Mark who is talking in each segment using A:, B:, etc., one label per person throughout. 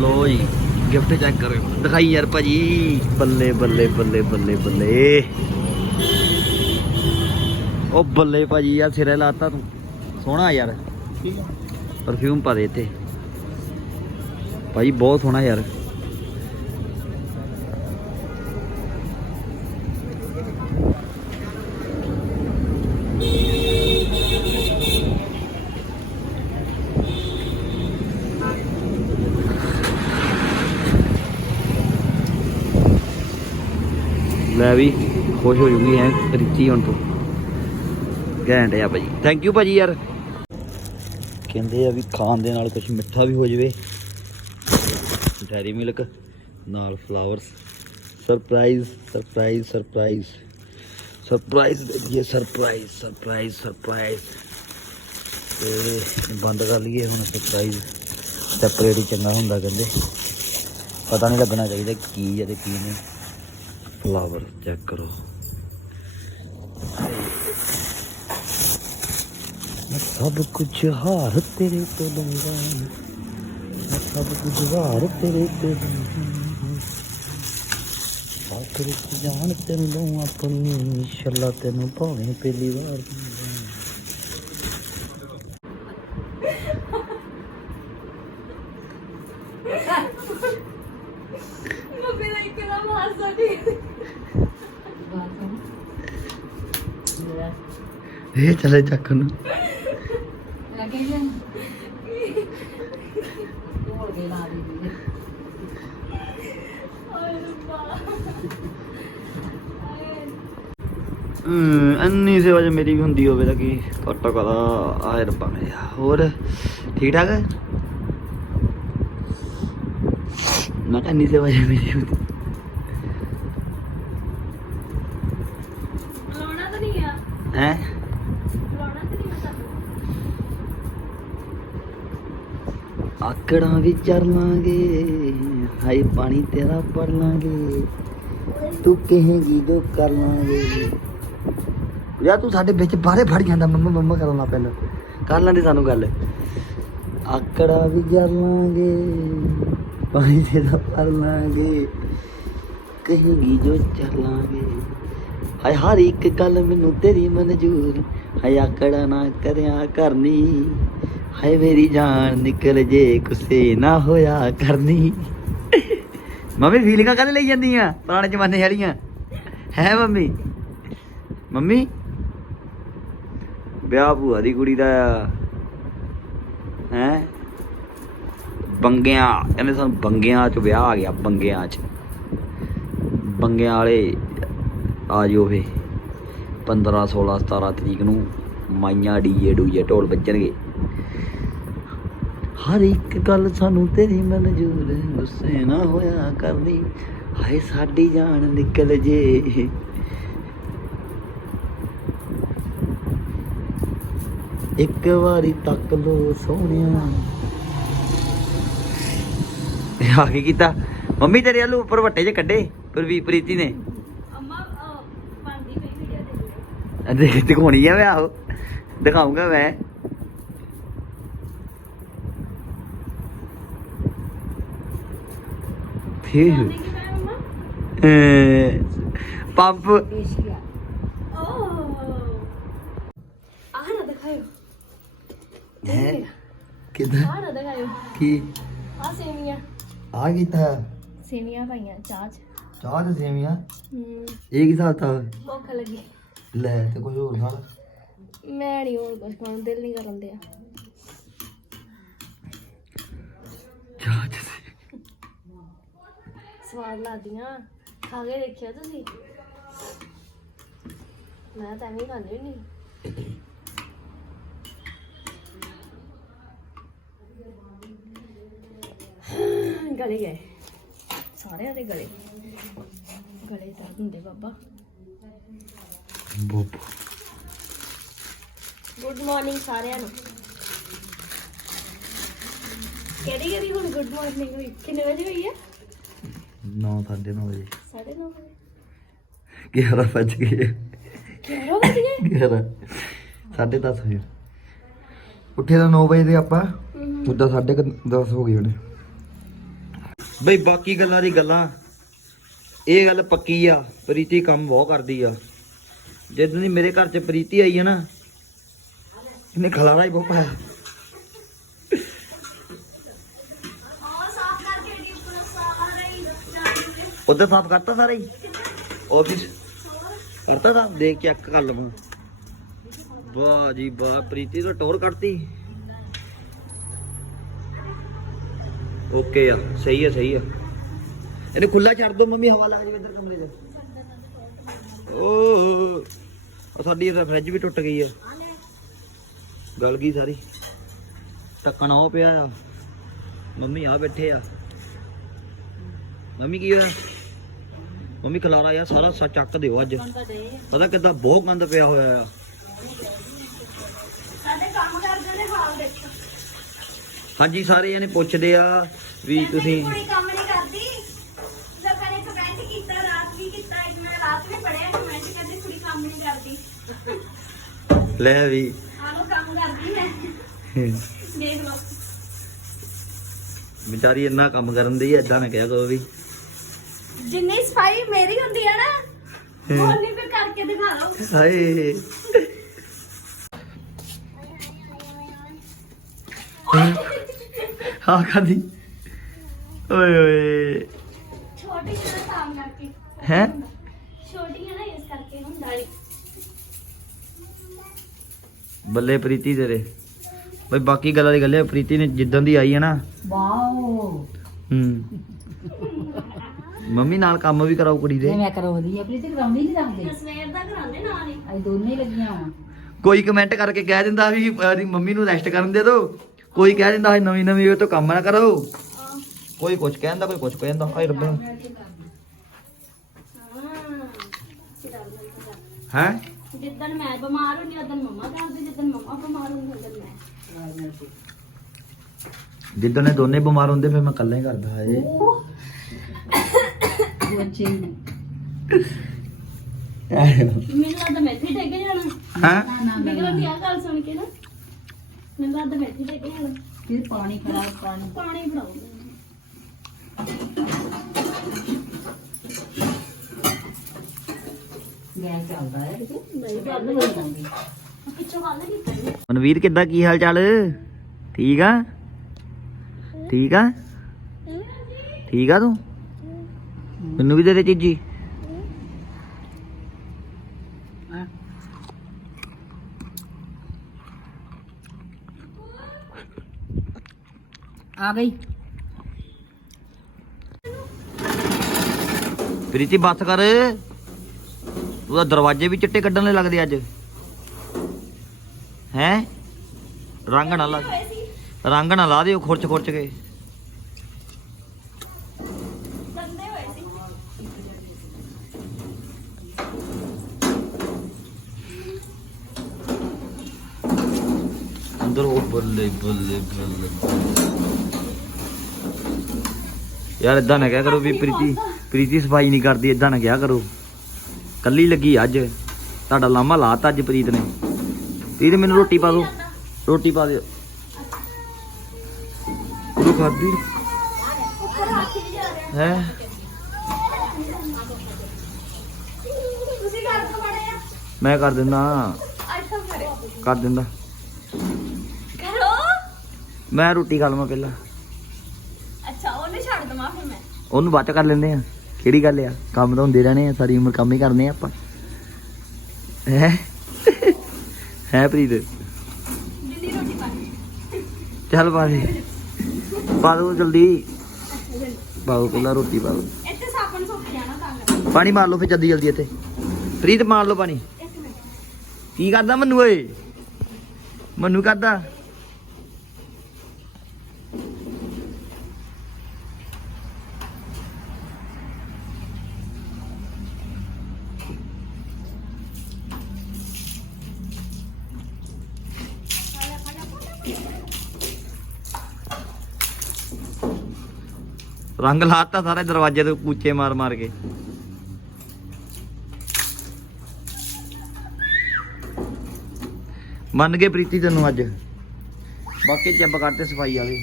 A: ਲੋ ਜੀ gift check ਕਰੋ ਦਿਖਾਈ ਯਾਰ ਭਾਜੀ। ਬੱਲੇ ਬੱਲੇ ਬੱਲੇ ਬੱਲੇ ਬੱਲੇ। ਉਹ ਬੱਲੇ ਭਾਜੀ ਯਾਰ ਸਿਰੇ ਲਾਤਾ ਤੂੰ। ਸੋਹਣਾ ਯਾਰ।
B: ਠੀਕ ਹੈ
A: ਪਰਫਿਊਮ ਪਾ ਦੇ ਤੇ ਭਾਈ ਬਹੁਤ ਸੋਹਣਾ ਯਾਰ। ਖੁਸ਼ ਹੋ ਜੂਗੀ ਐ ਰਿੱਚੀ ਹੁਣ ਤੋਂ। ਘੈਂਟ ਆ ਭਾਜੀ। ਥੈਂਕ ਯੂ ਭਾਜੀ ਯਾਰ। ਕਹਿੰਦੇ ਆ ਵੀ ਖਾਣ ਦੇ ਨਾਲ ਕੁਝ ਮਿੱਠਾ ਵੀ ਹੋ ਜਵੇ। ਡੈਰੀ ਮਿਲਕ ਨਾਲ flowers surprise surprise surprise surprise ਦੇਖੀਏ ਸਰਪ੍ਰਾਈਜ਼ ਸਰਪ੍ਰਾਈਜ਼ ਸਰਪ੍ਰਾਈਜ਼ ਤੇ ਬੰਦ ਕਰ ਲਈਏ ਹੁਣ ਸਰਪ੍ਰਾਈਜ਼ ਸੈਪਰੇਟ ਹੀ ਚੰਗਾ ਹੁੰਦਾ ਕਹਿੰਦੇ। ਪਤਾ ਨਹੀਂ ਲੱਗਣਾ ਚਾਹੀਦਾ ਕੀ ਹੈ ਤੇ ਕੀ ਨਹੀਂ। ਫਲਾਵਰ ਚੈੱਕ ਕਰੋ। ਮੈਂ ਸਭ ਕੁਝ ਹਾਰ ਤੇਰੇ ਤੋਂ ਲਊਂਗਾ। ਮੈਂ ਸਭ ਕੁਝ ਹਾਰ ਤੇਰੇ ਤੋਂ ਲਊਂਗਾ। ਆਖਰ ਚ ਜਾਣ ਤੈਨੂੰ ਲਊਂ ਆਪਣੀ ਛੱਲਾ ਤੈਨੂੰ ਭਾਵੇਂ ਪਹਿਲੀ ਵਾਰ
C: ਮੰਮੀ ਦਾ ਇੱਕਦਮ ਹਾਸਾ ਠੀਕ
A: ਇਹ ਚਲੇ ਚੱਕ ਨੂੰ।
C: ਆਏ
A: ਇੰਨੀ ਸੇਵਾ ਜੇ ਮੇਰੀ ਵੀ ਹੁੰਦੀ ਹੋਵੇ ਤਾਂ ਕੀ ਘੱਟੋ ਘੱਟ ਆਏ ਰੱਬਾ ਮੇਰਾ। ਹੋਰ, ਠੀਕ ਠਾਕ? ਹੈ ਮੈਂ ਕਿਹਾ ਸੇਵਾ ਜੇ ਮੇਰੀ ਹੁੰਦੀ
C: ਬੁਲਾਉਣਾ ਤਾਂ ਨਹੀਂ ਆ
A: ਹੈ
C: ਬੁਲਾਉਣਾ ਤਾਂ ਨਹੀਂ ਆ ਸਾਨੂੰ
A: ਆਕੜਾਂ ਵੀ ਚਰ ਲਾਂਗੇ, ਹਾਏ ਪਾਣੀ ਤੇਰਾ ਪੜ ਲਾਂਗੇ, ਤੂੰ ਕਹੇਗੀ ਜੋ ਕਰ ਲਾਂਗੇ। ਯਾ ਤੂੰ ਸਾਡੇ ਵਿੱਚ ਬਾਹਰੇ ਫੜ ਜਾਂਦਾ, ਮੰਮਾ ਮੰਮਾ ਕਰਨ ਲੱਗ ਪੈਣਾ ਕਰ ਲੈਂਦੇ ਸਾਨੂੰ ਗੱਲ। ਆਕੜਾਂ ਵੀ ਜਰ ਲਾਂਗੇ, ਪਾਣੀ ਤੇਰਾ ਪੜ ਲਾਂਗੇ, ਕਹੇਗੀ ਜੋ ਚੱਲ ਲਾਂਗੇ। ਹਾਏ, ਹਰ ਇੱਕ ਗੱਲ ਮੈਨੂੰ ਤੇਰੀ ਮਨਜ਼ੂਰ, ਹਾਏ ਆਕੜਾ ਨਾ ਕਰਿਆ ਕਰਨੀ। ਹਾਏ ਮੇਰੀ ਜਾਨ ਨਿਕਲ ਜੇ ਗੁੱਸੇ ਨਾ ਹੋਇਆ ਕਰਨੀ। ਮੰਮੀ ਫੀਲਿੰਗਾਂ ਕਾਹਦੇ ਲਈ ਜਾਂਦੀਆਂ? ਪੁਰਾਣੇ ਜ਼ਮਾਨੇ ਵਾਲੀਆਂ। ਹੈ ਮੰਮੀ? ਮੰਮੀ? ਵਿਆਹ ਭੂਆ ਦੀ ਕੁੜੀ ਦਾ ਹੈ? ਬੰਗਿਆਂ, ਕਹਿੰਦੇ ਸਾਨੂੰ ਬੰਗਿਆਂ ਚ ਵਿਆਹ ਆ ਗਿਆ, ਬੰਗਿਆਂ ਚ। ਬੰਗਿਆਂ ਵਾਲੇ ਆ ਜਿਓ ਫੇ 15 16 17 ਤਰੀਕ ਨੂੰ ਮਾਈਆਂ ਡੀਜੇ ਡੂਜੇ ਢੋਲ ਵੱਜਣਗੇ। ਹਰ ਇੱਕ ਗੱਲ ਸਾਨੂੰ ਤੇਰੀ ਮਨਜ਼ੂਰ ਗੁੱਸੇ ਨਾ ਹੋਇਆ ਕਰਨੀ। ਹਾਏ ਸਾਡੀ ਜਾਨ ਨਿਕਲ ਜੇ। ਇੱਕ ਵਾਰੀ ਤੱਕ ਲੋ ਸੋਹਣਿਆ। ਇਹ ਆ ਕੀ ਕੀਤਾ? ਮੰਮੀ ਤੇਰੇ ਵੱਲ ਉੱਪਰ ਵੱਟੇ ਜੇ ਕੱਢੇ ਪ੍ਰਵੀ ਪ੍ਰੀਤੀ ਨੇ।
C: ਅੰਮਾ ਬਣਦੀ ਪਈ ਵੀਡੀਓ
A: ਦੇਖ ਦਿਖਾਉਣੀ ਆ ਮੈਂ ਆਹੋ। ਦਿਖਾਉਂਗਾ ਮੈਂ। ਫੇਰ
C: ਬਣਦੀ ਕਿ ਮੈਂ ਅੰਮਾ
A: ਪੰਪ।
C: ਓਹ ਆਹ ਨਾ ਦਿਖਾਇਓ।
A: ਹੈ? ਕਿਦਾਂ
C: ਆਹ ਨਾ ਦਿਖਾਇਓ।
A: ਕੀ?
C: ਆ ਸੇਵੀਆਂ।
A: ਆ ਕੀਤਾ?
C: ਸੇਵੀਆਂ ਪਾਈਆਂ ਚਾਹ ਚ।
A: ਚਾਹ ਤੇ ਸੇਵੀਆਂ?
C: ਹੂੰ।
A: ਇਹ ਕੀ ਸਾਥ ਆ
C: ਭੁੱਖ ਲੱਗੀ।
A: ਲੈ ਤੇ ਕੁਝ ਹੋਰ ਖਾ।
C: ਮੈਂ ਨਹੀਂ ਹੋਰ ਕੁਝ ਖਾਣ ਦਿਲ ਨਹੀਂ ਕਰਨ ਦਿਆ।
A: ਚਾਹ ਸੇ-
C: ਸਵਾਦ ਲੱਗਦੀਆਂ। ਖਾ ਕੇ ਦੇਖਿਆ ਤੁਸੀਂ? ਮੈਂ ਤਾਂ ਐਵੇਂ ਖਾਂਦੀ ਨਹੀਂ ਗਲੇ ਗਏ। ਸਾਰਿਆਂ ਦੇ ਗਲੇ। ਗਲੇ ਦਰਦ ਹੁੰਦੇ ਬਾਬਾ।
A: ਬੋਪ
C: ਗੁੱਡ ਮਾਰਨਿੰਗ ਸਾਰਿਆਂ ਨੂੰ। ਕਿਹੜੀ ਕਿਹੜੀ ਹੁਣ ਗੁੱਡ ਮਾਰਨਿੰਗ ਹੋਈ? ਕਿੰਨੇ ਵਜੇ ਹੋਈ ਹੈ
A: 9 9:30 ਵਜੇ।
C: 9:30 ਵਜੇ।
A: 11 ਵੱਜ ਗਏ।
C: ਕਿਹੜਾ ਵਜ ਗਏ?
A: 11 10:30 ਵਜੇ। ਉੱਠੇ ਤਾਂ 9 ਵਜੇ ਆਪਾਂ। ਉਦਾਂ 10:30 ਹੋ ਗਏ ਉਹਨੇ ਬਈ ਬਾਕੀ ਗੱਲਾਂ ਦੀ ਗੱਲਾਂ। ਇਹ ਗੱਲ ਪੱਕੀ ਆ ਪ੍ਰੀਤੀ ਕੰਮ ਬਹੁਤ ਕਰਦੀ ਆ। ਜਦੋਂ ਦੀ ਮੇਰੇ ਘਰ 'ਚ ਪ੍ਰੀਤੀ ਆਈ ਆ ਨਾ ਇਹਨੇ ਖਲਾਰਾ ਹੀ ਬਹੁਤ ਪਾਇਆ। ਉਧਰ ਸਾਫ਼ ਕਰਤਾ ਸਾਰਾ ਹੀ? ਆਫਿਸ ਕਰਤਾ ਸਾਫ਼? ਦੇਖ ਚੈੱਕ ਕਰ ਲਵਾਂ। ਵਾਹ ਜੀ ਵਾਹ, ਪ੍ਰੀਤੀ ਤਾਂ ਟੋਰ ਕੱਢਤੀ। ਓਕੇ ਆ, ਸਹੀ ਆ ਸਹੀ ਆ। ਇਹਨੂੰ ਖੁੱਲਾ ਛੱਡ ਦੋ, ਮੰਮੀ ਹਵਾ ਲਾ ਜਾਵੇ ਇੱਧਰ ਕਮਰੇ 'ਚ। ਓ ਆ ਸਾਡੀ ਫ੍ਰਿਜ ਵੀ ਟੁੱਟ ਗਈ ਆ। ਗਲ ਗਈ ਸਾਰੀ। ਢੱਕਣ ਉਹ ਪਿਆ ਆ। ਮੰਮੀ ਆ ਬੈਠੇ ਆ। ਮੰਮੀ ਕੀ ਹੋਇਆ? ਮੰਮੀ ਖਲਾਰਾ ਯਾਰ ਸਾਰਾ ਸਾ ਚੱਕ ਦਿਓ ਅੱਜ। ਪਤਾ ਕਿੱਦਾਂ ਬਹੁਤ ਗੰਦ ਪਿਆ ਹੋਇਆ ਆ।
C: ਸਾਡੇ ਕੰਮ ਕਰਦੇ ਨੇ ਹਾਲ ਦੇਖੋ।
A: ਹਾਂਜੀ ਸਾਰੇ ਜਣੇ ਪੁੱਛਦੇ ਆ ਵੀ ਤੁਸੀਂ
C: ਕੋਈ ਕੰਮ ਨਹੀਂ ਕਰਦੀ। ਜਦ ਮੈंने ਕਮੈਂਟ ਕੀਤਾ ਰਾਤ ਵੀ ਕੀਤਾ ਇੱਕ ਮੈਂ ਰਾਤ ਵੀ ਪੜਿਆ ਕਮੈਂਟ ਕਹਿੰਦੇ ਕੁੜੀ ਕੰਮ ਨਹੀਂ ਕਰਦੀ।
A: ਲੈ ਵੀ।
C: ਆਹੋ ਕੰਮ ਕਰਦੀ ਹੈ। ਦੇਖ ਲਓ।
A: ਵਿਚਾਰੀ ਇੰਨਾ ਕੰਮ ਕਰਨ ਦੀ ਐਦਾਂ ਨਾ ਕਿਹਾ ਕਰੋ ਵੀ
C: ਜਿੰਨੀ ਸਫ਼ਾਈ ਮੇਰੀ ਹੁੰਦੀ ਹੈ ਨਾ ਉਹਨੀ ਫਿਰ ਕਰਕੇ ਦਿਖਾ ਲਓ।
A: ਹਾਏ। ਹਾਂ ਖਾਦੀ ਓਏ ਓਏ।
C: ਛੋਟੀ ਜਿਹੀ ਕੰਮ ਕਰਕੇ।
A: ਹੈ?
C: ਛੋਟੀ ਹੈ ਨਾ ਇਸ ਕਰਕੇ ਹੁੰਦਾ ਨਹੀਂ
A: ਬੱਲੇ ਪ੍ਰੀਤੀ ਤੇਰੇ। ਬਈ ਬਾਕੀ ਗੱਲਾਂ ਦੀ ਗੱਲ ਹੈ ਪ੍ਰੀਤੀ ਨੇ ਜਿੱਦਾਂ ਦੀ ਆਈ ਹੈ ਨਾ।
B: ਵਾਓ।
A: ਹੂੰ। ਮੰਮੀ ਨਾਲ ਕੰਮ ਵੀ ਕਰਾਓ ਕੁੜੀ ਦੇ।
B: ਮੈਂ ਕਰਾਉਂਦੀ ਆ ਪ੍ਰੀਤੀ ਕਰਾਉਂਦੀ ਨਹੀਂ ਰੱਖਦੇ
C: ਸਵੇਰ ਦਾ ਕਰਾਉਂਦੇ ਨਾਲ ਹੀ।
B: ਅੱਜ ਦੋਨੇ ਹੀ ਲੱਗੀਆਂ ਵਾ।
A: ਕੋਈ ਕਮੈਂਟ ਕਰਕੇ ਕਹਿ ਦਿੰਦਾ ਵੀ ਅਹ, ਮੰਮੀ ਨੂੰ ਰੈਸਟ ਕਰਨ ਦੇ ਦਿਓ। ਕੋਈ ਕਹਿ ਦਿੰਦਾ ਹੈ ਨਵੀਂ ਨਵੀਂ ਉਹ ਤੋਂ ਕੰਮ ਨਾ ਕਰੋ। ਕੋਈ ਕੁਝ ਕਹਿੰਦਾ ਕੋਈ ਕੁਝ ਕਹਿੰਦਾ ਹਾਏ ਰੱਬਾ। ਹੈ?
C: ਜਿੱਦਣ ਮੈਂ ਬਿਮਾਰ ਹੁੰਦੀ ਉਦੋਂ ਮੰਮਾ ਕਰਦੀ ਜਿੱਦਣ ਮੰਮਾ ਬਿਮਾਰ ਹੁੰਦੀ ਉਦੋਂ ਮੈਂ।
A: ਜਿੱਦਣ ਇਹ ਦੋਨੇ ਬਿਮਾਰ ਹੁੰਦੇ ਫਿਰ ਮੈਂ ਇਕੱਲਾ ਹੀ ਕਰਦਾ ਹਾਏ
B: ਬੱਚੇ
C: ਮੈਨੂੰ ਲੱਗਦਾ ਮੈਂ ਇੱਥੇ ਡਿੱਗ ਜਾਣਾ।
A: ਹਾਂ?
B: ਨਾ ਨਾ
C: ਬਿਗਲ ਦੀ ਆ ਗੱਲ ਸੁਣ ਕੇ ਨਾ ਮੈਨੂੰ ਲੱਗਦਾ ਮੈਂ ਇੱਥੇ ਡਿੱਗ ਜਾਣਾ।
B: ਫਿਰ ਪਾਣੀ ਖੜਾ ਪਾਣੀ।
C: ਪਾਣੀ ਬਣਾਓ
B: ਗੈਸ ਚੱਲਦਾ ਹੈ ਕਿਤੇ?
C: ਨਹੀਂ ਬੰਦ ਹੋ ਜਾਂਦੀ। ਪਿੱਛੋਂ ਗੱਲ ਕੀਤਾ। ਜੀ
A: ਮਨਵੀਰ ਕਿੱਦਾਂ ਕੀ ਹਾਲ ਚਾਲ? ਠੀਕ ਆ? ਠੀਕ ਆ? ਠੀਕ ਆ ਤੂੰ? ਮੈਨੂੰ ਵੀ ਦੇ ਦੇ ਚੀਜੀ।
B: ਆ ਗਈ।
A: ਪ੍ਰੀਤੀ ਬੱਸ ਕਰ। ਤੂੰ ਤਾਂ ਦਰਵਾਜ਼ੇ ਵੀ ਚਿੱਟੇ ਕੱਢਣ ਲਈ ਲੱਗਦੇ ਅੱਜ। ਹੈ? ਰੰਗ ਨਾ ਲਾ। ਰੰਗ ਨਾ ਲਾ ਦਿਓ ਖੁਰਚ ਖੁਰਚ ਕੇ
C: ਗੰਦੇ ਹੋਏ ਸੀ
A: ਅੰਦਰ ਉਹ ਬੱਲੇ ਬੱਲੇ ਬੱਲੇ। ਯਾਰ ਇਦਾਂ ਨਾ ਕਿਹਾ ਕਰੋ ਵੀ ਪ੍ਰੀਤੀ ਪ੍ਰੀਤੀ ਸਫ਼ਾਈ ਨਹੀਂ ਕਰਦੀ ਇਦਾਂ ਨਾ ਕਿਹਾ ਕਰੋ। ਕੱਲੀ ਲੱਗੀ ਅੱਜ। ਤੁਹਾਡਾ ਲਾਮਾ ਲਾਤਾ ਅੱਜ ਪ੍ਰੀਤ ਨੇ। ਪ੍ਰੀਤ ਮੈਨੂੰ ਰੋਟੀ ਪਾ ਦਿਓ। ਰੋਟੀ ਪਾ ਦਿਓ। ਉਹ ਖਾਦੀ
C: ਹੀ? ਜਾ ਰਿਹਾ
A: ਹੈ
C: ਤੁਸੀਂ ਘਰ ਤੋਂ ਬੜੇ ਆ?
A: ਮੈਂ ਕਰ ਦਿੰਦਾ।
C: ਕਰੇ
A: ਦਿੰਦਾ। ਮੈਂ ਰੋਟੀ ਖਾ ਲਵਾਂ ਪਹਿਲਾਂ।
C: ਅੱਛਾ ਉਹਨੇ ਛੱਡ ਦਵਾਂ ਫਿਰ ਮੈਂ।
A: ਉਹਨੂੰ ਬਾਅਦ ਚ ਕਰ ਲੈਂਦੇ ਆ। ਕਿਹੜੀ ਗੱਲ ਆ? ਕੰਮ ਤਾਂ ਹੁੰਦੇ ਰਹਿਣੇ ਆ ਸਾਰੀ ਉਮਰ ਕੰਮ ਹੀ ਕਰਨੇ ਆ ਆਪਾਂ। ਹੈ? ਹੈ ਪ੍ਰੀਤ?
C: ਦਿੱਲੀ ਰੋਟੀ ਪਾ
A: ਚੱਲ ਪਾ ਦੇ। ਪਾ ਦੋ ਜਲਦੀ। ਪਾਓ ਪਹਿਲਾਂ ਰੋਟੀ ਪਾ ਦੋ।
C: ਇੱਥੇ ਸਾਬਣ ਸੁੱਕ ਜਾਣਾ ਤਾਂ
A: ਪਾਣੀ ਮਾਰ ਲਓ ਫਿਰ ਜਲਦੀ ਜਲਦੀ ਇੱਥੇ। ਪ੍ਰੀਤ ਮਾਰ ਲਓ ਪਾਣੀ। ਕੀ ਕਰਦਾ ਮੰਨੂ ਓਏ? ਮੰਨੂ ਕਰਦਾ? ਰੰਗ ਲਾਤਾ ਸਾਰੇ ਦਰਵਾਜ਼ੇ ਤੇ ਕੂਚੇ ਮਾਰ ਮਾਰ ਕੇ। ਮੰਨ ਗਏ ਪ੍ਰੀਤੀ ਤੈਨੂੰ ਅੱਜ। ਬਾਕੀ ਚਿੱਬ ਕਰਤੇ ਸਫ਼ਾਈ ਵਾਲੇ।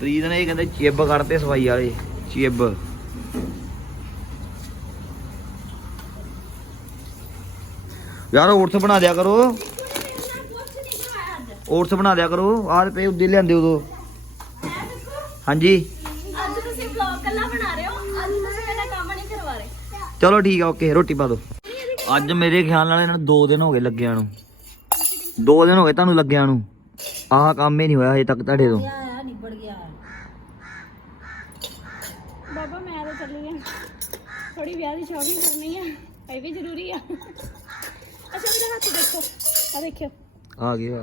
A: ਪ੍ਰੀਤ ਨੇ ਇਹ ਕਹਿੰਦੇ ਚਿੱਬ ਕੱਢਤੇ ਸਫ਼ਾਈ ਵਾਲੇ, ਚਿੱਬ। ਯਾਰ ਓਟਸ ਬਣਾ ਦਿਆ ਕਰੋ। ਓਟਸ ਬਣਾ ਦਿਆ ਕਰੋ। ਆਹ ਪਏ ਉੱਦੇ ਲਿਆਂਦੇ ਉਦੋਂ। ਹਾਂਜੀ।
C: ਕੱਲਾ ਬਣਾ ਰਹੇ ਹੋ? ਅੱਜ ਤੁਸੀਂ ਮੇਰਾ ਕੰਮ ਨਹੀਂ ਕਰਵਾ ਰਹੇ।
A: ਚਲੋ ਠੀਕ ਆ ਓਕੇ ਰੋਟੀ ਪਾ ਦਿਓ ਅੱਜ ਮੇਰੇ ਖਿਆਲ ਨਾਲ ਇਹਨਾਂ ਨੂੰ 2 ਦਿਨ ਹੋ ਗਏ ਲੱਗਿਆਂ ਨੂੰ। 2 ਦਿਨ ਹੋ ਗਏ ਤੁਹਾਨੂੰ ਲੱਗਿਆਂ ਨੂੰ। ਆਹ ਕੰਮ ਹੀ ਨਹੀਂ ਹੋਇਆ ਹਜੇ ਤੱਕ ਤੁਹਾਡੇ ਤੋਂ।
B: ਆਇਆ ਨਿਬੜ ਗਿਆ
C: ਬਾਬਾ ਮੈਂ ਤਾਂ ਚੱਲੀ ਆ। ਥੋੜੀ ਵਿਆਹ ਦੀ ਸ਼ਾਪਿੰਗ ਕਰਨੀ ਆ ਇਹ ਵੀ ਜ਼ਰੂਰੀ ਆ। ਅੱਛਾ ਮੇਰਾ ਹੱਥ ਦੇਖੋ। ਆ ਦੇਖਿਓ।
A: ਆ ਗਿਆ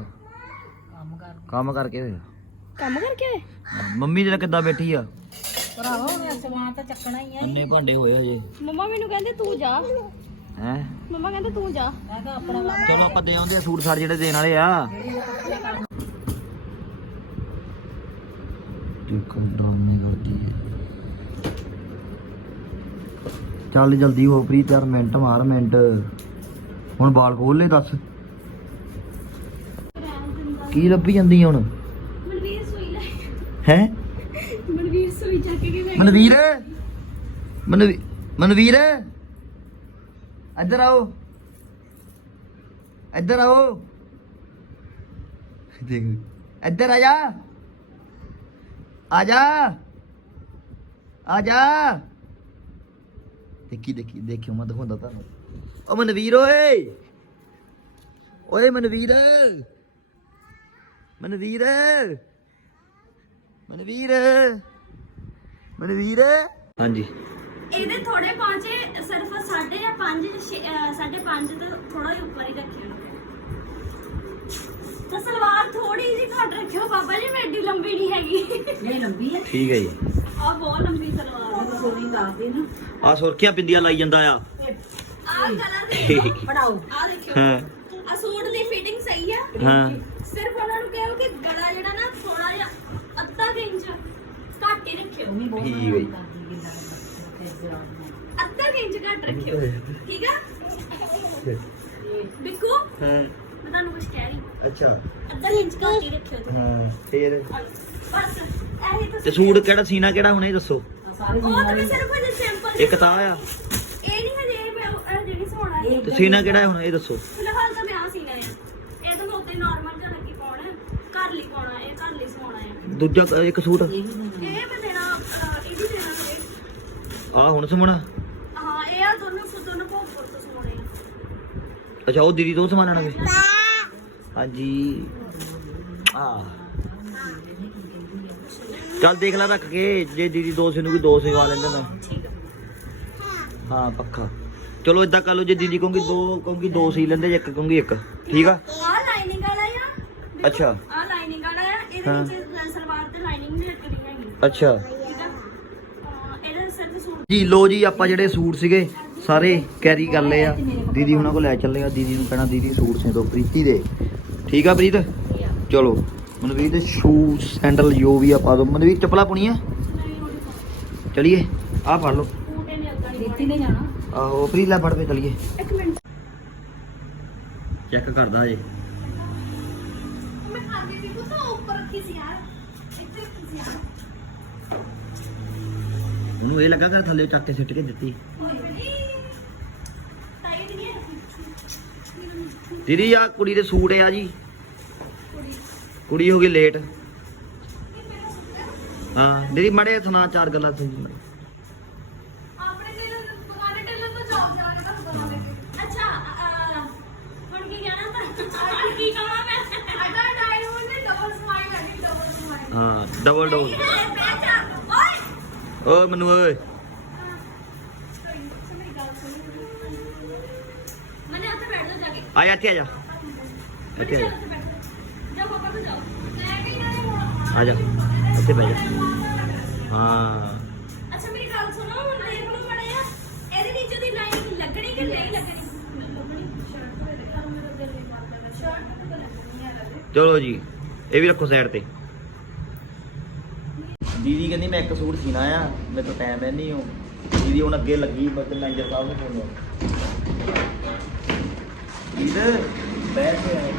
B: ਕੰਮ ਕਰ।
A: ਕੰਮ ਕਰਕੇ ਹੋਇਆ।
C: ਕੰਮ ਕਰਕੇ?
A: ਮੰਮੀ ਜਿਹੜਾ ਕਿੱਦਾਂ ਬੈਠੀ ਆ?
B: ਭਰਾਵਾ ਹੁਣ ਸਮਾਨ ਤਾਂ ਚੱਕਣਾ ਹੀ ਆ
A: ਅੰਨੇ ਭਾਂਡੇ ਹੋਏ ਹਜੇ
C: ਮੰਮਾ ਮੈਨੂੰ ਕਹਿੰਦੇ ਤੂੰ ਜਾ।
A: ਹੈ?
C: ਮੰਮਾ ਕਹਿੰਦੇ ਤੂੰ ਜਾ।
B: ਮੈਂ ਕਿਹਾ ਆਪਣਾ ਕੰਮ
A: ਚਲੋ ਆਪਾਂ ਦੇ ਆਉਂਦੇ ਆ ਸੂਟ ਸਾਟ ਜਿਹੜੇ ਦੇਣ ਵਾਲੇ ਆ। ਦੇਖੋ ਡਰਾਮੇ ਕਰਦੀ। ਹੈ ਚੱਲ ਜਲਦੀ ਹੋ ਪ੍ਰੀਤ ਯਾਰ ਮਿੰਟ ਮਾਰ ਮਿੰਟ। ਹੁਣ ਬਾਲ ਖੋਲ ਲੈ ਦੱਸ। ਕੀ ਲੱਭੀ ਜਾਂਦੀ ਹੁਣ?
C: ਮਨਵੀਰ ਸੂਈ ਲੈ।
A: ਹੈ
C: ਮਨਵੀਰ ਸੂਈ ਚੱਕ ਕੇ ਮੈਂ
A: ਮਨਵੀਰ? ਮਨਵੀਰ ਮਨਵੀਰ? ਇੱਧਰ ਆਓ। ਇੱਧਰ ਆਓ। ਦੇਖ। ਇੱਧਰ ਆ ਜਾ। ਆ ਜਾ। ਆ ਜਾ। ਦੇਖੀ ਦੇਖੀ ਦੇਖਿਓ ਮੈਂ ਦਿਖਾਉਂਦਾ ਤੁਹਾਨੂੰ। ਓ ਮਨਵੀਰ ਓਏ। ਓਏ ਮਨਵੀਰ। ਮਨਵੀਰ। ਮਨਵੀਰ। ਮਨਵੀਰ ਹਾਂਜੀ।
C: ਇਹਦੇ ਥੋੜੇ ਪਹੁੰਚੇ ਸਿਰਫ 5.5 5.5 ਤੋਂ ਥੋੜਾ ਹੀ ਉੱਪਰ ਹੀ ਰੱਖਿਓ। ਤਾਂ ਸਲਵਾਰ ਥੋੜੀ ਜਿਹੀ ਘੱਟ ਰੱਖਿਓ। ਬਾਬਾ ਜੀ ਮੇਡੀ ਲੰਬੀ ਨਹੀਂ ਹੈਗੀ।
B: ਨਹੀਂ ਲੰਬੀ ਹੈ।
A: ਠੀਕ ਹੈ ਜੀ।
C: ਆ ਬਹੁਤ ਲੰਬੀ ਸਲਵਾਰ
B: ਉਹ ਸੋਨੀ ਦੱਸਦੇ ਨਾ।
A: ਆ ਸੁਰਖੀਆਂ ਬਿੰਦੀਆਂ ਲਾਈ ਜਾਂਦਾ ਆ।
C: ਆ ਕਲਰ ਦੇਖੋ
B: ਪੜਾਓ।
C: ਆ ਦੇਖਿਓ।
A: ਹਾਂ।
C: ਆ ਸੂਟ ਦੀ ਫਿਟਿੰਗ ਸਹੀ ਆ।
A: ਹਾਂ।
C: ਸਿਰਫ ਉਹਨਾਂ ਨੂੰ ਕਹੋ ਕਿ ਗਲਾ ਜਿਹੜਾ ਨਾ ਥੋੜਾ ਜਿਹਾ ਅੱਧਾ ਇੰਚ ਘੱਟ ਹੀ ਰੱਖਿਓ।
A: ਠੀਕ ਹੈ ਜੀ।
C: ਅੱਧਾ ਕੁ ਇੰਚ ਘੱਟ ਰੱਖਿਓ। ਠੀਕ ਆ? ਬਿੱਕੂ
A: ਹਾਂ।
C: ਮੈਂ ਤੁਹਾਨੂੰ ਕੁਝ ਕਹਿ ਰਹੀ
A: ਅੱਛਾ।
C: ਅੱਧਾ ਕੁ ਇੰਚ ਘੱਟ ਹੀ ਰੱਖਿਓ ਤੁਸੀਂ
A: ਹਾਂ ਫੇਰ?
C: ਬਸ ਇਹੀ
A: ਤੇ
C: ਤੁਸੀਂ
A: ਸੂਟ ਕਿਹੜਾ ਸੀਨਾ ਕਿਹੜਾ ਹੁਣੇ ਦੱਸੋ?
B: ਸਾਰੇ
C: ਉਹ ਤਾਂ ਮੈਂ ਸਿਰਫ ਹਜੇ ਸਿੰਪਲ
A: ਇੱਕ ਤਾਂ ਆ
C: ਇਹ ਨਹੀਂ ਹਜੇ ਮੈਂ ਇਹ ਜਿਹੜੀ ਸੋਣਾ ਹੈ।
A: ਤੇ ਸੀਨਾ ਕਿਹੜਾ ਹੈ ਹੁਣ ਇਹ ਦੱਸੋ।
C: ਫਿਲਹਾਲ ਤਾਂ ਮੈਂ ਆ ਸੀਨਾ ਹੈ। ਇਹ ਤਾਂ ਮੈਂ ਉੱਤੇ ਨਾਰਮਲ ਜਿਹਾ ਲੱਗੀ ਪਾਉਣਾ ਹੈ। ਘਰ ਲਈ ਪਾਉਣਾ ਇਹ ਘਰ ਲਈ ਸੋਣਾ ਹੈ
A: ਦੂਜਾ ਕ- ਇੱਕ ਸੂਟ।
C: ਇਹ ਮੈਂ ਦੇਣਾ ਅਹ, ਇਹ ਵੀ ਦੇਣਾ ਹੈ
A: ਆ ਹੁਣ ਸਮਣਾ
C: ਹਾਂ ਇਹ ਆ ਦੋਨੋਂ ਫੁੱਟ ਦੋਨੋਂ ਭੋਗਪੁਰ ਤੋਂ ਸੋਣੇ ਆ।
A: ਅੱਛਾ ਉਹ ਦੀਦੀ ਤੋਂ ਸਮਾਨ ਹਾਂਜੀ। ਆ ਚੱਲ ਦੇਖ ਲੈ ਰੱਖ ਕੇ ਜੇ ਦੀਦੀ ਦੋ ਸਿਨੂਗੀ ਦੋ ਸਿਵਾ ਲੈਂਦੇ
C: ਠੀਕ ਹੈ
A: ਹਾਂ ਪੱਕਾ। ਚਲੋ ਇਦਾਂ ਕਰ ਲਓ ਜੇ ਦੀਦੀ ਕਹੂੰਗੀ ਦੋ ਕਹੂੰਗੀ ਦੋ ਸੀ ਲੈਂਦੇ ਜੇ ਇੱਕ ਕਹੂੰਗੀ ਇੱਕ। ਠੀਕ ਆ?
C: ਆ ਲਾਈਨਿੰਗ ਵਾਲਾ ਆ।
A: ਅੱਛਾ।
C: ਆ ਲਾਈਨਿੰਗ ਵਾਲਾ ਆ ਇਹਦੇ
A: ਹਾਂ।
C: ਵਿੱਚ ਸਲਵਾਰ ਤੇ ਲਾਈਨਿੰਗ ਨਹੀਂ ਲੱਗਣੀ ਹੈਗੀ
A: ਅੱਛਾ। ਜੀ ਲੋ ਜੀ ਆਪਾਂ ਜਿਹੜੇ ਸੂਟ ਸੀਗੇ ਸਾਰੇ ਕੈਰੀ ਕਰ ਲਏ ਆ। ਦੀਦੀ ਹੁਣਾਂ ਕੋਲ ਲੈ ਚੱਲੇ ਆ। ਦੀਦੀ ਨੂੰ ਕਹਿਣਾ ਦੀਦੀ ਸੂਟ ਸੇ ਦੋ ਪ੍ਰੀਤੀ ਦੇ। ਠੀਕ ਆ ਪ੍ਰੀਤ? ਚਲੋ ਮਨਵੀਰ ਦੇ ਸ਼ੂ ਸੈਂਡਲ ਜੋ ਵੀ ਆ ਪਾ ਦੋ। ਮਨਵੀਰ ਚੱਪਲਾਂ
C: ਹੋਣੀ
A: ਚਲਿਏ ਆ ਫੜ ਲਓ।
B: ਦਿੱਤੀ ਨੇ ਜਾਣਾ
A: ਆਹੋ ਪ੍ਰੀਤ ਲੈ ਫੜ ਕੇ ਚਲਿਏ।
C: ਇੱਕ ਮਿੰਟ
A: ਚੈੱਕ ਕਰਦਾ ਹਜੇ।
C: ਮੈਂ ਖਾਦੀ ਦੀ ਕੁਝ ਉੱਪਰ ਰੱਖੀ ਸੀ ਯਾਰ। ਇੱਥੇ ਰੱਖੀ ਸੀ ਯਾਰ।
A: ਉਹਨੂੰ ਇਹ ਲੱਗਾ ਕਿ ਥੱਲੇ ਚੱਕ ਕੇ ਸਿੱਟ ਕੇ ਦਿੱਤੀ। ਦੀਦੀ ਆ ਕੁੜੀ ਦੇ ਸੂਟ ਆ ਜੀ। ਕੁੜੀ ਹੋ ਗਈ ਲੇਟ ਹਾਂ ਦੀਦੀ ਮੜੇ ਸੁਣਾ ਚਾਰ ਗੱਲਾਂ ਸੁਣ।
C: ਆਪਣੇ ਟੇਲਰ ਦੁਕਾਨੇ ਟੇਲਰ ਤੋਂ ਜੌਬ ਜਾਣੇ ਤਾਂ ਬਣਾ ਲੈ ਅੱਛਾ ਅ, ਹੁਣ ਕੀ ਕਹਿਣਾ ਤਾਂ ਕੀ ਕਹਾਂ ਮੈਂ? ਅਗਰ ਡਾਈ ਹੋਣ ਨੇ ਡਬਲ ਸਮਾਈਲ ਹੈ ਡਬਲ
A: ਡਬਲ ਓ ਮਨੂ ਓਏ
C: ਮਨੇ ਉੱਥੇ ਬੈਠ ਜਾ ਜਾ ਕੇ
A: ਆ ਜਾ ਇੱਥੇ ਆ ਜਾ ਇੱਥੇ ਆ ਜਾ
C: ਜਾ ਪਾਪਾ ਤੋਂ ਜਾਓ ਲੈ ਕੇ ਜਾਣਾ
A: ਆ ਜਾ ਇੱਥੇ ਬਹਿ ਜਾ ਹਾਂ
C: ਅੱਛਾ ਮੇਰੀ ਗੱਲ ਸੁਣੋ ਹੁਣ ਦੇਖ ਲਓ ਬੜੇ ਇਹਦੇ ਵਿੱਚ ਦੀ ਲਾਈਨ ਲੱਗਣੀ ਕਿ ਨਹੀਂ ਲੱਗਣੀ
A: ਚਲੋ ਜੀ ਇਹ ਵੀ ਰੱਖੋ ਸਾਈਡ ਤੇ ਦੀਦੀ ਕਹਿੰਦੀ ਮੈਂ ਇੱਕ ਸੂਟ ਸੀਣਾ ਆ, ਮੇਰੇ ਤੋਂ ਟਾਈਮ ਹੈ ਨਹੀਂ ਹੋ ਦੀਦੀ ਹੁਣ ਅੱਗੇ ਲੱਗੀ ਮੈਂ ਤੇ ਮੈਨੇਜਰ ਸਾਹਿਬ ਨੂੰ ਫੋਨ ਦੀਦ, ਬਹਿ ਕੇ ਆਏ।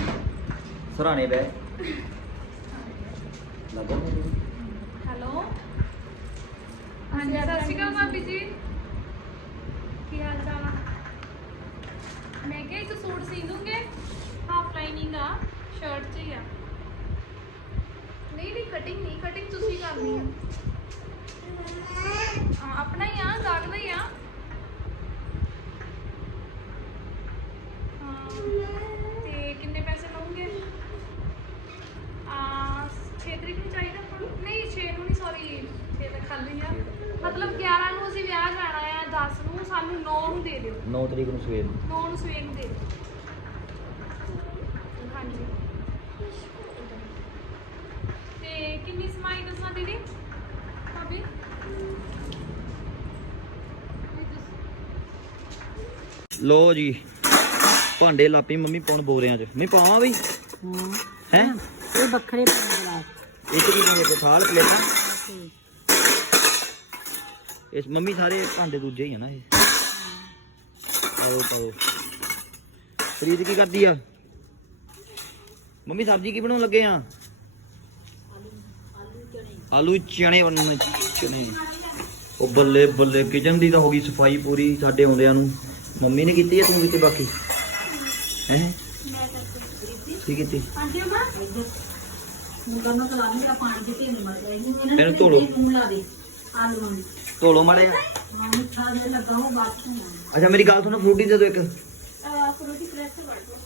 A: ਸਰਾਣੇ ਬਹਿ। ਲੱਗੋ
C: ਸ਼੍ਰੀ ਅਕਾਲ ਭਾਬੀ ਜੀ। ਕੀ ਹਾਲ ਚਾਲ ਆ? ਮੈਂ ਕਿਹਾ ਇੱਕ ਸੂਟ ਸੀ ਦੂੰਗੇ। ਹਾਫ ਲਾਈਨਿੰਗ ਆ ਸ਼ਰਟ 'ਚ ਹੀ ਆ। ਨਹੀਂ ਨਹੀਂ ਕਟਿੰਗ ਨਹੀਂ ਕਟਿੰਗ ਤੁਸੀਂ ਕਰਨੀ ਆ। ਹਾਂ ਆਪਣਾ ਹੀ ਆ ਜ਼ਾਗ ਦਾ ਹੀ ਆ। ਤੇ ਕਿੰਨੇ ਪੈਸੇ ਲਓਗੇ? ਆ 6 ਤਰੀਕ ਨੂੰ ਚਾਹੀਦਾ ਆਪਾਂ ਨੂੰ? ਨਹੀਂ 6 ਨੂੰ ਨਹੀਂ ਸੌਰੀ 6 ਤਾਂ ਖਾਲੀ ਆ। ਮਤਲਬ 11 ਨੂੰ ਅਸੀਂ ਵਿਆਹ ਜਾਣਾ ਆ 10 ਨੂੰ ਸਾਨੂੰ 9 ਨੂੰ ਦੇ ਦਿਓ।
A: 9 ਤਰੀਕ ਨੂੰ ਸਵੇਰ ਨੂੰ।
C: 9 ਨੂੰ ਸਵੇਰ ਨੂੰ ਦੇ ਦਿਓ ਹਾਂਜੀ ਤੇ ਕਿੰਨੀ ਸਮਾਈ ਦੱਸਾਂ ਦੀਦੀ ਭਾਬੀ
A: ਲੋ ਜੀ ਭਾਂਡੇ ਲਾਪੀ ਮੰਮੀ ਪਾਉਣ ਬੋਰਿਆਂ 'ਚ। ਮੈਂ ਪਾਵਾਂ ਬਈ? ਹੈ?
B: ਇਹ ਵੱਖਰੇ ਪਾਉਣ ਗਲਾਸ
A: ਇਹ 'ਚ ਕੀ ਪਾਉਂਦੇ ਤੇ ਥਾਲ ਪਲੇਟਾਂ। ਇਸ ਮੰਮੀ ਸਾਰੇ ਭਾਂਡੇ ਦੂਜੇ ਹੀ ਆ ਨਾ ਇਹ। ਪਾਓ ਪਾਓ। ਫਰੀਦ ਕੀ ਕਰਦੀ ਆ? ਮੰਮੀ ਸਬਜ਼ੀ ਕੀ ਬਣਾਉਣ ਲੱਗੇ ਆ? ਆਲੂ ਚਣੇ। ਬਣਨ ਚਣੇ ਉਹ ਬੱਲੇ ਬੱਲੇ ਕਿਚਨ ਦੀ ਤਾਂ ਹੋ ਗਈ ਸਫ਼ਾਈ ਪੂਰੀ ਸਾਡੇ ਆਉਂਦਿਆਂ ਨੂੰ। ਮੰਮੀ ਨੇ ਕੀਤੀ ਆ ਤੂੰ ਕੀਤੀ ਬਾਕੀ? ਹੈ? ਕੀ ਕੀਤੀ?
B: ਹਾਂਜੀ ਅਮਾ? ਮੁੰਡਾ ਨੂੰ ਕਲਾ ਮੇਰਾ ਪਾਣੀ ਦੇ ਤੇ ਮਰ ਗਈ ਨਹੀਂ ਇਹਨਾਂ
A: ਇਹਨੂੰ ਧੋ ਲਓ।
B: ਮੂੰਹ ਲਾ ਦੇ ਆਲੂਆਂ ਨੂੰ
A: ਧੋ ਲਓ ਮਾੜੇ
B: ਹਾਂ ਮਿੱਠਾ ਜਿਹਾ ਲੱਗਾ ਹੋ ਬਾਤ ਨੂੰ
A: ਅੱਛਾ ਮੇਰੀ ਗੱਲ ਸੁਣੋ ਫਰੂਟੀ ਦੇ ਦਿਓ ਇੱਕ।
C: ਆ ਫਰੂਟੀ ਪ੍ਰੈਸ ਕਰ ਦਿਓ।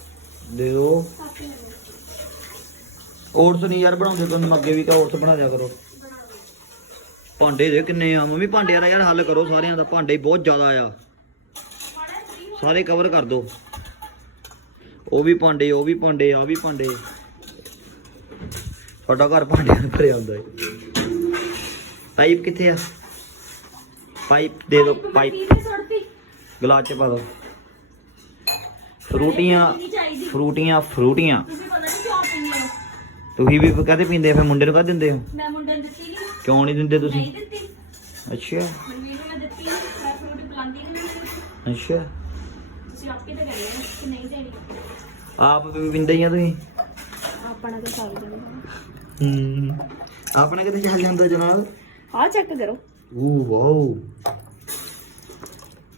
A: ਦੇ ਦਿਓ। ਓਟਸ ਨਹੀਂ ਯਾਰ ਬਣਾਉਂਦੇ ਤੁਹਾਨੂੰ ਅੱਗੇ ਵੀ ਤਾਂ ਓਟਸ ਬਣਾ ਦਿਆ ਕਰੋ। ਭਾਂਡੇ ਦੇ ਕਿੰਨੇ ਆ ਮੰਮੀ ਭਾਂਡਿਆਂ ਦਾ ਯਾਰ ਹੱਲ ਕਰੋ ਸਾਰਿਆਂ ਦਾ ਭਾਂਡੇ ਬਹੁਤ ਜ਼ਿਆਦਾ ਆ। ਸਾਰੇ ਕਵਰ ਕਰ ਦਿਓ ਉਹ ਵੀ ਭਾਂਡੇ ਉਹ ਵੀ ਭਾਂਡੇ ਆ ਵੀ ਭਾਂਡੇ। ਸਾਡਾ ਘਰ ਭਾਂਡਿਆਂ ਨਾਲ ਭਰਿਆ ਹੁੰਦਾ ਹੈ ਪਾਈਪ ਕਿੱਥੇ ਆ? ਪਾਈਪ ਦੇ ਦਿਓ ਪਾਈਪ ਗਲਾਸ ਚ ਪਾ ਦਿਓ ਫਰੂਟੀਆਂ ਫਰੂਟੀਆਂ ਫਰੂਟੀਆਂ।
C: ਤੁਸੀਂ
A: ਵੀ ਕਹਦੇ ਪੀਂਦੇ ਫਿਰ ਮੁੰਡੇ ਨੂੰ ਕਹ ਦਿੰਦੇ ਹੋ?
C: ਮੈਂ ਮੁੰਡੇ ਨੂੰ ਦਿੱਤੀ ਨਹੀਂ।
A: ਕਿਉਂ ਨਹੀਂ ਦਿੰਦੇ ਤੁਸੀਂ? ਅੱਛਾ।
C: ਮਨਵੀਰ ਨੂੰ ਮੈਂ ਦਿੱਤੀ ਨਹੀਂ। ਮੈਂ ਫਰੂਟੀ ਪਲਾਂਟੀ ਨਹੀਂ। ਦਿੱਤੀ
A: ਅੱਛਾ
C: ਤੁਸੀਂ ਆਪੇ ਤਾਂ ਕਹਿੰਦੇ ਹੋ ਕਿ ਨਹੀਂ ਦੇਣੀ
A: ਆਪ ਵੀ ਪੀਂਦੇ ਹੀ ਆ ਤੁਸੀਂ?
C: ਆਪਣਾ ਤਾਂ ਚੱਲ ਜਾਂਦਾ।
A: ਹੂੰ। ਆਪਣਾ ਕਿਤੇ ਚੱਲ ਜਾਂਦਾ ਜਨਾਬ?
C: ਆ ਚੈੱਕ ਕਰੋ।
A: Oh wow.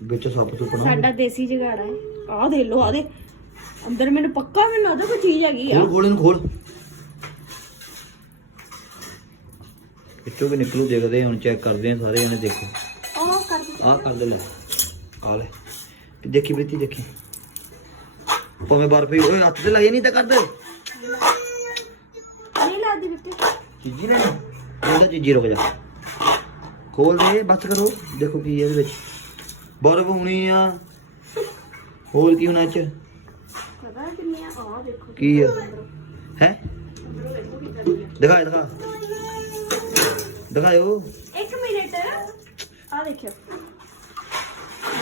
A: ਵਿੱਚ ਸੱਪ ਸੁਪਨਾ
C: ਸਾਡਾ ਦੇਸੀ ਜਗਾੜਾ ਹੈ ਆਹ ਦੇ ਲੋ ਆ ਦੇ ਅੰਦਰ ਮੈਨੂੰ ਪੱਕਾ ਮੈਨੂੰ ਲੱਗਦਾ ਕੋਈ ਚੀਜ਼ ਹੈਗੀ ਆ।
A: ਖੋਲ ਖੋਲ ਇਹਨੂੰ ਖੋਲ। ਵਿੱਚੋਂ ਵੀ ਨਿਕਲੂ ਦੇਖਦੇ ਹਾਂ, ਹੁਣ ਚੈੱਕ ਕਰਦੇ ਆ ਸਾਰੇ ਇਹਨੇ ਦੇਖੋ।
C: ਆਹ ਕਰ ਦਿੱਤੀ।
A: ਆਹ ਕਰ ਦੇ ਲੈ। ਆ ਲੈ। ਤੇ ਦੇਖੀ ਪ੍ਰੀਤੀ ਦੇਖੀ। ਭਾਵੇਂ ਬਰਫੀ ਓਏ ਹੱਥ ਤੇ ਲਾਈ ਨਹੀਂ ਤਾਂ ਕਰ ਦੇ
C: ਨਹੀਂ ਲਾਦੀ ਬਿੱਤੇ
A: ਚੀਜੀ ਲੈਣੀ? ਇਹਦਾ ਚੀਜੀ ਰੁਕ ਜਾ। ਖੋਲ ਦੇ ਬਸ ਕਰੋ। ਦੇਖੋ ਕੀ ਹੈ ਇਹਦੇ ਵਿੱਚ। ਬਰਫ ਹੋਣੀ ਆ। ਹੋਰ ਕੀ ਹੋਣਾ ਚ?
C: ਪਤਾ ਕਿੰਨੀ ਆ ਆਹ ਦੇਖੋ
A: ਕੀ ਹੈ? ਹੈ ਦਿਖਾ ਦਿਖਾ। ਦਿਖਾਇਓ।
C: ਇੱਕ ਮਿੰਟ। ਆ ਦੇਖਿਓ।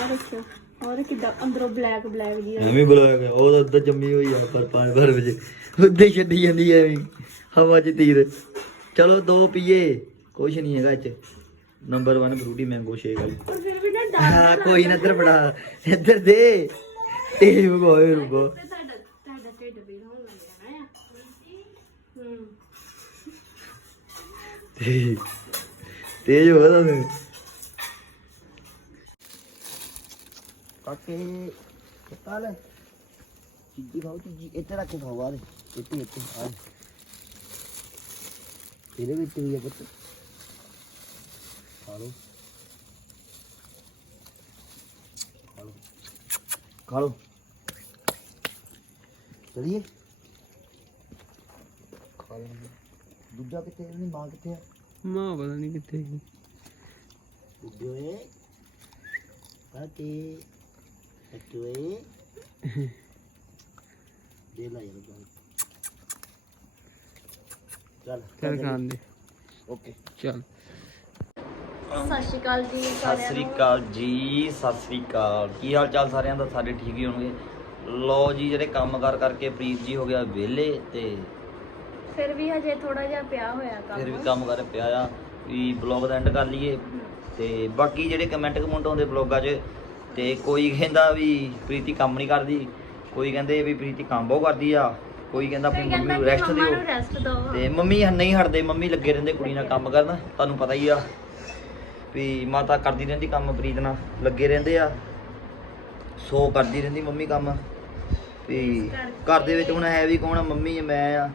C: ਆ ਦੇਖਿਓ। ਹੋਰ ਕਿੱਦਾਂ? ਅੰਦਰੋਂ ਬਲੈਕ ਬਲੈਕ ਜੀ ਆ।
A: ਐਵੇਂ ਬੁਲਾਇਆ ਗਿਆ ਉਹ ਤਾਂ ਜੰਮੀ ਹੋਈ ਆ ਪਰ ਪਾਣੀ ਭਰ ਵਿੱਚ। ਉੱਧੇ ਹੀ ਛੱਡੀ ਜਾਂਦੀ ਐ ਐਵੇਂ। ਹਵਾ 'ਚ ਤੀਰ। ਚਲੋ ਦੋ ਪੀਏ। ਕੁਛ ਨਹੀਂ ਹੈਗਾ 'ਚ ਨੰਬਰ 1 ਫਰੂਟੀ ਮੈਂਗੋ ਸ਼ੇਕ ਵਾਲੀ।
C: ਪਰ ਫਿਰ ਵੀ ਨਾ ਡਰ
A: ਹਾਂ ਕੋਈ ਨਾ ਇੱਧਰ ਬੜਾ ਇੱਧਰ ਦੇ। ਇਹ ਬਗੋਏ ਰੁਕੋ।
C: ਤੇ ਤੁਹਾਡਾ ਤੁਹਾਡਾ ਢਿੱਡ ਪੀੜ ਹੋਣ ਲੱਗ ਜਾਣਾ ਆ। ਹੂੰ।
A: ਤੇਜ਼ ਤੇਜ਼ ਹੋ ਤਾਂ ਤੂੰ ਕਾਕੇ ਕਿਤਾ ਲੈ ਚੀਜੀ ਖਾਓ ਚੀਜੀ ਇੱਥੇ ਰੱਖ ਕੇ ਖਾਓ ਆ ਦੇ ਇੱਥੇ ਇੱਥੇ ਆ ਦੇ। ਇਹਦੇ ਵਿੱਚ ਵੀ ਆ ਪੁੱਤ ਖਾ ਲਓ ਖਾ ਲਓ ਖਾ ਲਓ ਚਲਿਏ ਖਾ ਲਓ ਦੂਜਾ
D: ਚੱਲ ਖਾਣ ਦੇ
A: Oke
D: ਚੱਲ
C: ਸਤਿ ਸ਼੍ਰੀ ਅਕਾਲ ਜੀ
A: ਸਤਿ ਸ੍ਰੀ ਅਕਾਲ ਜੀ ਸਤਿ ਸ੍ਰੀ ਅਕਾਲ ਕੀ ਹਾਲ ਚਾਲ ਸਾਰਿਆਂ ਦਾ? ਸਾਡੇ ਠੀਕ ਹੀ ਹੋਣਗੇ? ਲੋ ਜੀ ਜਿਹੜੇ ਕੰਮ ਕਰ ਕਰਕੇ ਪ੍ਰੀਤ ਜੀ ਹੋ ਗਿਆ ਵਿਹਲੇ ਤੇ
C: ਫਿਰ ਵੀ ਹਜੇ ਥੋੜਾ ਜਿਹਾ ਪਿਆ ਹੋਇਆ ਕੰਮ।
A: ਫਿਰ ਵੀ ਕੰਮ ਕਰ ਪਿਆ ਆ। ਵੀ ਬਲੌਗ ਦਾ ਐਂਡ ਕਰ ਲਈਏ। ਤੇ ਬਾਕੀ ਜਿਹੜੇ ਕਮੈਂਟ ਕਮੈਂਟ ਆਉਂਦੇ ਬਲੌਗਾਂ 'ਚ ਤੇ ਕੋਈ ਕਹਿੰਦਾ ਵੀ ਪ੍ਰੀਤੀ ਕੰਮ ਨਹੀਂ ਕਰਦੀ ਕੋਈ ਕਹਿੰਦੇ ਵੀ ਪ੍ਰੀਤੀ ਕੰਮ ਬਹੁਤ ਕਰਦੀ ਆ ਕੋਈ ਕਹਿੰਦਾ ਆਪਣੀ ਮੰਮੀ ਨੂੰ ਰੈਸਟ ਦਿਓ।
C: ਰੈਸਟ ਦਿਓ।
A: ਤੇ ਮੰਮੀ ਨਹੀਂ ਹਟਦੇ ਮੰਮੀ ਲੱਗੇ ਰਹਿੰਦੇ ਕੁੜੀ ਨਾਲ ਕੰਮ ਕਰਨ ਤੁਹਾਨੂੰ ਪਤਾ ਹੀ ਆ ਵੀ ਮਾਤਾ ਕਰਦੀ ਰਹਿੰਦੀ ਕੰਮ ਪ੍ਰੀਤ ਨਾਲ ਲੱਗੇ ਰਹਿੰਦੇ ਆ ਸੋ ਕਰਦੀ ਰਹਿੰਦੀ ਮੰਮੀ ਕੰਮ। ਵੀ ਘਰ ਦੇ ਵਿੱਚ ਹੁਣ ਹੈ ਵੀ ਕੌਣ ਮੰਮੀ ਮੈਂ ਆ।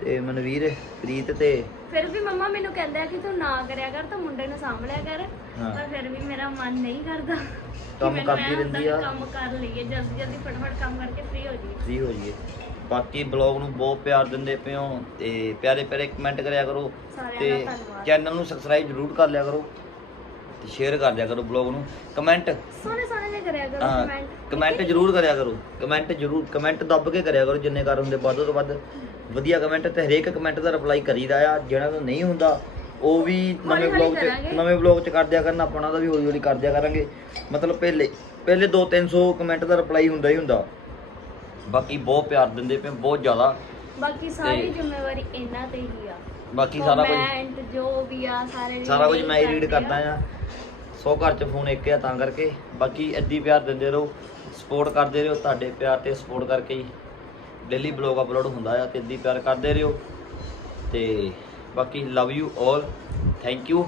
A: ਤੇ ਮਨਵੀਰ ਪ੍ਰੀਤ ਤੇ
C: ਫਿਰ ਵੀ ਮੰਮਾ ਮੈਨੂੰ ਕਹਿੰਦੇ ਕਿ ਤੂੰ ਨਾ ਕਰਿਆ ਕਰ ਤਾਂ ਮੁੰਡੇ ਨੂੰ ਸਾਂਭ ਲਿਆ ਕਰ।
A: ਹਾਂ।
C: ਪਰ ਫਿਰ ਵੀ ਮੇਰਾ ਮਨ ਨਹੀਂ ਕਰਦਾ ਕਿ
A: ਕੰਮ
C: ਮੈਨੂੰ
A: ਕਰਦੀ
C: ਐਂ ਹੁੰਦਾ
A: ਰਹਿੰਦੀ
C: ਕਿ
A: ਆ।
C: ਕੰਮ ਕਰ ਲਈਏ ਜਲਦੀ ਜਲਦੀ ਫਟਾਫਟ ਕੰਮ ਕਰਕੇ ਫ੍ਰੀ ਹੋ ਜਾਈਏ।
A: ਫ੍ਰੀ ਹੋ ਜਾਈਏ। ਬਾਕੀ ਬਲੌਗ ਨੂੰ ਬਹੁਤ ਪਿਆਰ ਦਿੰਦੇ ਹੋ ਤੇ ਪਿਆਰੇ ਪਿਆਰੇ ਕਮੈਂਟ ਕਰਿਆ ਕਰੋ
C: ਸਾਰਿਆਂ
A: ਤੇ
C: ਧੰਨਵਾਦ।
A: ਚੈਨਲ ਨੂੰ ਸਬਸਕ੍ਰਾਈਬ ਜ਼ਰੂਰ ਕਰ ਲਿਆ ਕਰੋ। ਤੇ ਸ਼ੇਅਰ ਕਰ ਦਿਆ ਕਰੋ ਬਲੌਗ ਨੂੰ। ਕਮੈਂਟ
C: ਸੋਹਣੇ ਸੋਹਣੇ ਜਿਹੇ ਕਰਿਆ ਕਰੋ
A: ਹਾਂ
C: ਕਮੈਂਟ
A: ਕਮੈਂਟ ਜ਼ਰੂਰ ਕਰਿਆ ਕਰੋ। ਕਮੈਂਟ ਜ਼ਰੂਰ ਕਮੈਂਟ ਦੱਬ ਕੇ ਕਰਿਆ ਕਰੋ ਜਿੰਨੇ ਕਰ ਹੁੰਦੇ ਵੱਧ ਤੋਂ ਵੱਧ। ਵਧੀਆ ਕਮੈਂਟ ਤੇ ਹਰੇਕ ਕਮੈਂਟ ਦਾ ਰਿਪਲਾਈ ਕਰੀਦਾ ਆ। ਜਿਹੜਾ ਤੋਂ ਨਹੀਂ ਹੁੰਦਾ ਉਹ ਵੀ ਨਵੇਂ
C: ਹੌਲੀ
A: ਬਲੌਗ
C: ਕਰਾਂਗੇ।
A: 'ਚ ਨਵੇਂ ਬਲੌਗ 'ਚ ਕਰ ਦਿਆ ਕਰਨਾ ਆਪਾਂ ਉਹਨਾਂ ਦਾ ਵੀ ਹੌਲੀ ਹੌਲੀ ਕਰ ਦਿਆ ਕਰਾਂਗੇ। ਮਤਲਬ ਪਹਿਲੇ ਪਹਿਲੇ 2-300 ਕਮੈਂਟ ਦਾ ਰਿਪਲਾਈ ਹੁੰਦਾ ਹੀ ਹੁੰਦਾ। ਬਾਕੀ ਬਹੁਤ ਪਿਆਰ ਦਿੰਦੇ ਪਏ ਬਹੁਤ ਜ਼ਿਆਦਾ।
C: ਬਾਕੀ ਸਾਰੀ
A: ਤੇ-
C: ਜ਼ਿੰਮੇਵਾਰੀ ਇਹਨਾਂ ਤੇ ਹੀ ਆ।
A: ਬਾਕੀ ਸਾਰਾ ਕੁਝ
C: ਕਮੈਂਟ ਜੋ ਵੀ ਆ ਸਾਰੇ
A: ਸਾਰਾ ਕੁਝ ਮੈਂ ਹੀ ਰੀਡ ਕਰਦੇ ਆ ਸੋ ਘਰ 'ਚ ਫੋਨ ਇੱਕ ਆ ਤਾਂ ਕਰਕੇ। ਬਾਕੀ ਏਦੀ ਪਿਆਰ ਦਿੰਦੇ ਰਹੋ ਸਪੋਰਟ ਕਰਦੇ ਰਹੋ ਤੁਹਾਡੇ ਪਿਆਰ ਤੇ ਸਪੋਰਟ ਕਰਕੇ ਹੀ ਡੇਲੀ ਬਲੌਗ ਅਪਲੋਡ ਹੁੰਦਾ ਆ ਤੇ ਏਦੀ ਪਿਆਰ ਕਰਦੇ ਰਹੋ। ਤੇ ਬਾਕੀ love you 올 thank you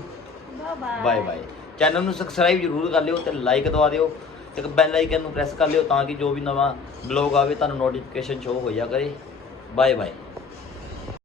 C: bye bye
A: bye bye channel ਨੂੰ ਸਬਸਕ੍ਰਾਈਬ ਜ਼ਰੂਰ ਕਰ ਲਿਓ ਤੇ ਲਾਈਕ ਦਵਾ ਦਿਓ। ਤੇ ਬੈਲ ਆਈਕਨ ਨੂੰ ਪ੍ਰੈਸ ਕਰ ਲਿਓ ਤਾਂ ਕਿ ਜੋ ਵੀ ਨਵਾਂ ਬਲੌਗ ਆਵੇ ਤੁਹਾਨੂੰ ਨੋਟੀਫਿਕੇਸ਼ਨ ਸ਼ੋ ਹੋ ਜਾ ਕਰੇ। Bye bye